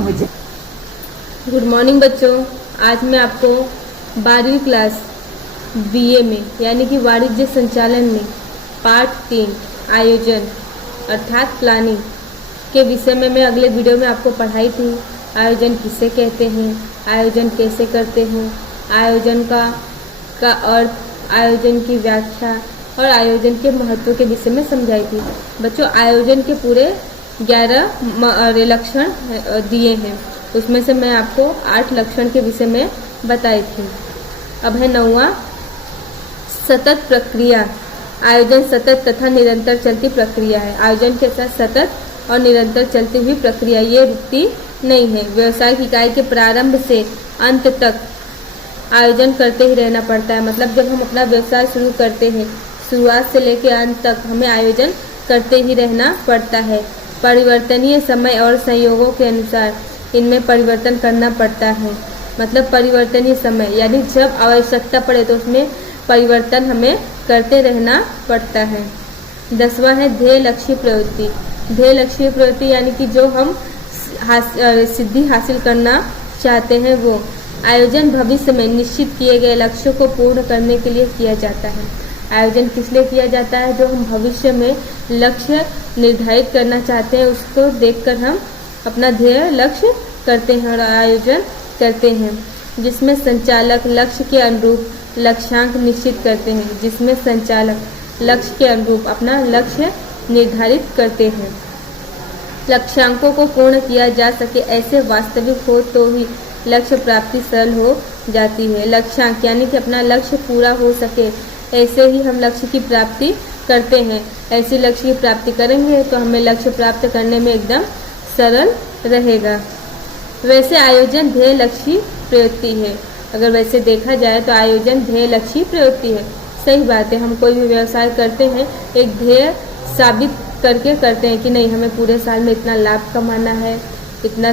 मुझे। Good morning बच्चों। आज मैं आपको 12वीं क्लास बीए में यानी कि वाणिज्य संचालन में पार्ट 3 आयोजन अर्थात प्लानिंग के विषय में मैं अगले वीडियो में आपको पढ़ाई थी। आयोजन किसे कहते हैं, आयोजन कैसे करते हैं, आयोजन का अर्थ, आयोजन की व्याख्या और आयोजन के महत्व के विषय में समझाई थी। बच्चों, आयोजन के पूरे 11 लक्षण दिए हैं, उसमें से मैं आपको 8 लक्षण के विषय में बताई थी। अब है 9वां सतत प्रक्रिया। आयोजन सतत तथा निरंतर चलती प्रक्रिया है। आयोजन के साथ सतत और निरंतर चलती हुई प्रक्रिया, ये रुकती नहीं है। व्यवसायिक इकाई के प्रारंभ से अंत तक आयोजन करते ही रहना पड़ता है। मतलब जब हम अपना व्यवसाय शुरू करते हैं, शुरुआत से लेकर अंत तक हमें आयोजन करते ही रहना पड़ता है। परिवर्तनीय समय और संयोगों के अनुसार इनमें परिवर्तन करना पड़ता है। मतलब परिवर्तनीय समय यानी जब आवश्यकता पड़े तो उसमें परिवर्तन हमें करते रहना पड़ता है। 10वां है ध्येय लक्ष्य प्रवृत्ति। ध्येय लक्ष्य प्रवृत्ति यानी कि जो हम सिद्धि हासिल करना चाहते हैं वो आयोजन भविष्य में निश्चित किए गए लक्ष्यों को पूर्ण करने के लिए किया जाता है। आयोजन किस लिए किया जाता है? जो हम भविष्य में लक्ष्य निर्धारित करना चाहते हैं उसको देखकर हम अपना ध्येय लक्ष्य करते हैं और आयोजन करते हैं। जिसमें संचालक लक्ष्य के अनुरूप लक्ष्यांक निश्चित करते हैं। जिसमें संचालक लक्ष्य के अनुरूप अपना लक्ष्य निर्धारित करते हैं। लक्ष्यांकों को पूर्ण किया जा सके ऐसे वास्तविक हो तो ही लक्ष्य प्राप्ति सरल हो जाती है। लक्ष्यांक यानी कि अपना लक्ष्य पूरा हो सके ऐसे ही हम लक्ष्य की प्राप्ति करते हैं। ऐसे लक्ष्य की प्राप्ति करेंगे तो हमें लक्ष्य प्राप्त करने में एकदम सरल रहेगा। वैसे आयोजन ध्येय लक्ष्य प्रवृत्ति है। अगर वैसे देखा जाए तो आयोजन ध्येय लक्ष्य प्रवृत्ति है। सही बात है, हम कोई भी व्यवसाय करते हैं एक ध्येय साबित करके करते हैं कि नहीं हमें पूरे साल में इतना लाभ कमाना है, इतना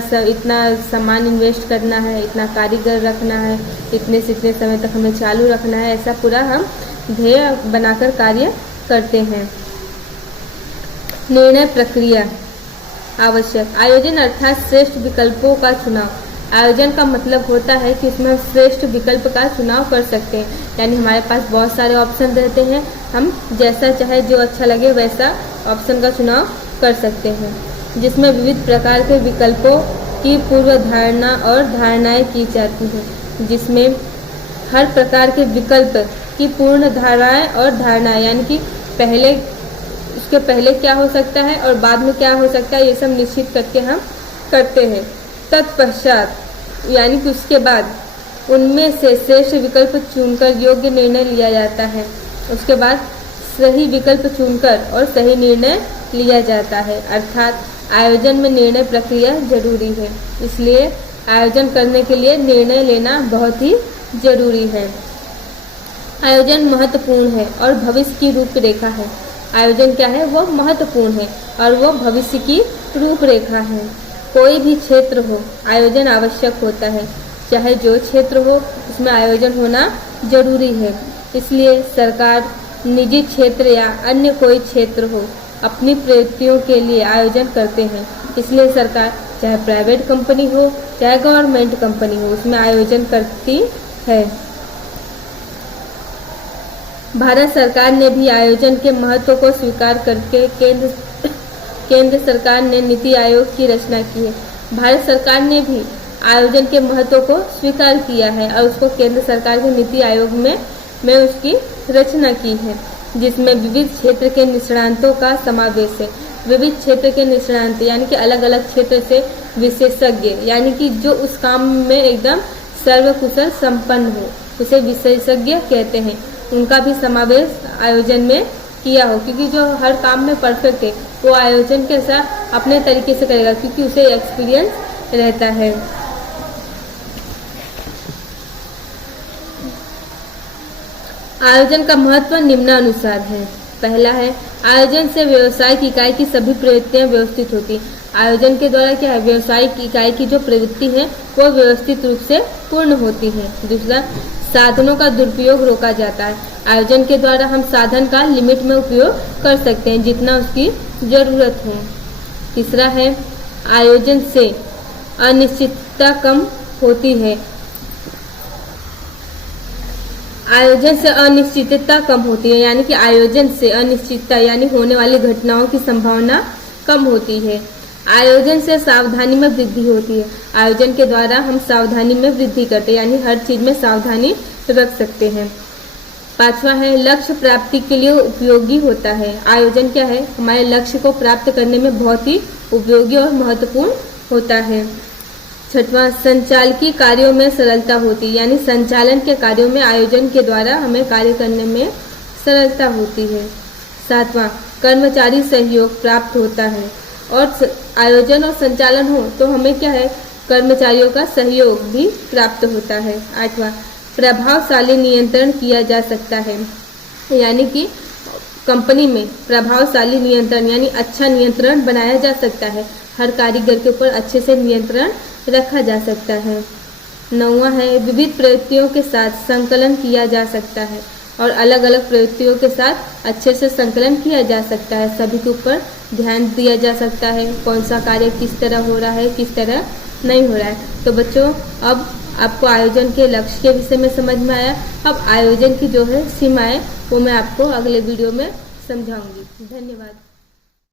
सामान इन्वेस्ट करना है, इतना कारीगर रखना है, इतने से इतने समय तक हमें चालू रखना है। ऐसा पूरा हम ध्येय बनाकर कार्य करते हैं। निर्णय प्रक्रिया आवश्यक। आयोजन अर्थात श्रेष्ठ विकल्पों का चुनाव। आयोजन का मतलब होता है कि इसमें हम श्रेष्ठ विकल्प का चुनाव कर सकते हैं। यानी हमारे पास बहुत सारे ऑप्शन रहते हैं, हम जैसा चाहे जो अच्छा लगे वैसा ऑप्शन का चुनाव कर सकते हैं। जिसमें विविध प्रकार के विकल्पों की पूर्व धारणा और धारणाएं की जाती हैं। जिसमें हर प्रकार के विकल्प की पूर्ण धारणाएं और धारणाएं यानी कि उसके पहले क्या हो सकता है और बाद में क्या हो सकता है ये सब निश्चित करके हम करते हैं। तत्पश्चात यानी कि उसके बाद उनमें से श्रेष्ठ विकल्प चुनकर योग्य निर्णय लिया जाता है। उसके बाद सही विकल्प चुनकर और सही निर्णय लिया जाता है। अर्थात आयोजन में निर्णय प्रक्रिया जरूरी है। इसलिए आयोजन करने के लिए निर्णय लेना बहुत ही जरूरी है। आयोजन महत्वपूर्ण है और भविष्य की रूपरेखा है। आयोजन क्या है? वो महत्वपूर्ण है और वो भविष्य की रूपरेखा है। कोई भी क्षेत्र हो आयोजन आवश्यक होता है। चाहे जो क्षेत्र हो उसमें आयोजन होना जरूरी है। इसलिए सरकार, निजी क्षेत्र या अन्य कोई क्षेत्र हो अपनी प्रवृत्तियों के लिए आयोजन करते हैं। इसलिए सरकार चाहे प्राइवेट कंपनी हो चाहे गवर्नमेंट कंपनी हो उसमें आयोजन करती है। भारत सरकार ने भी आयोजन के महत्व को स्वीकार करके केंद्र सरकार ने नीति आयोग की रचना की है। भारत सरकार ने भी आयोजन के महत्व को स्वीकार किया है और उसको केंद्र सरकार के नीति आयोग में उसकी रचना की है। जिसमें विविध क्षेत्र के निष्णातों का समावेश है। विविध क्षेत्र के निष्णात यानी कि अलग अलग क्षेत्र से विशेषज्ञ यानी कि जो उस काम में एकदम सर्वकुशल संपन्न हो उसे विशेषज्ञ कहते हैं। उनका भी समावेश आयोजन में किया हो, क्योंकि जो हर काम में परफेक्ट है वो आयोजन के साथ अपने तरीके से करेगा क्योंकि उसे एक्सपीरियंस रहता है। आयोजन का महत्व निम्नानुसार है। पहला है आयोजन से व्यवसायिक इकाई की सभी प्रवृत्तियां व्यवस्थित होती। आयोजन के द्वारा क्या है? व्यवसायिक इकाई की जो प्रवृत्ति है वो व्यवस्थित रूप से पूर्ण होती है। दूसरा, साधनों का दुरुपयोग रोका जाता है। आयोजन के द्वारा हम साधन का लिमिट में उपयोग कर सकते हैं जितना उसकी जरूरत हो। तीसरा है आयोजन से अनिश्चितता कम होती है। आयोजन से अनिश्चितता कम होती है, यानी कि आयोजन से अनिश्चितता यानी होने वाली घटनाओं की संभावना कम होती है। आयोजन से सावधानी में वृद्धि होती है। आयोजन के द्वारा हम सावधानी में वृद्धि करते हैं, यानी हर चीज में सावधानी रख सकते हैं। पांचवा है लक्ष्य प्राप्ति के लिए उपयोगी होता है। आयोजन क्या है, हमारे लक्ष्य को प्राप्त करने में बहुत ही उपयोगी और महत्वपूर्ण होता है। छठवां संचालकीय कार्यों में सरलता होती है, यानी संचालन के कार्यों में आयोजन के द्वारा हमें कार्य करने में सरलता होती है। सातवां कर्मचारी सहयोग प्राप्त होता है, और आयोजन और संचालन हो तो हमें क्या है, कर्मचारियों का सहयोग भी प्राप्त होता है। आठवां प्रभावशाली नियंत्रण किया जा सकता है, यानी कि कंपनी में प्रभावशाली नियंत्रण यानी अच्छा नियंत्रण बनाया जा सकता है। हर कारीगर के ऊपर अच्छे से नियंत्रण रखा जा सकता है। नौवां है विविध प्रवृत्तियों के साथ संकलन किया जा सकता है, और अलग अलग प्रवृत्तियों के साथ अच्छे से संकलन किया जा सकता है। सभी के ऊपर ध्यान दिया जा सकता है, कौन सा कार्य किस तरह हो रहा है, किस तरह नहीं हो रहा है। तो बच्चों, अब आपको आयोजन के लक्ष्य के विषय में समझ में आया। अब आयोजन की जो है सीमाएं वो मैं आपको अगले वीडियो में समझाऊंगी। धन्यवाद।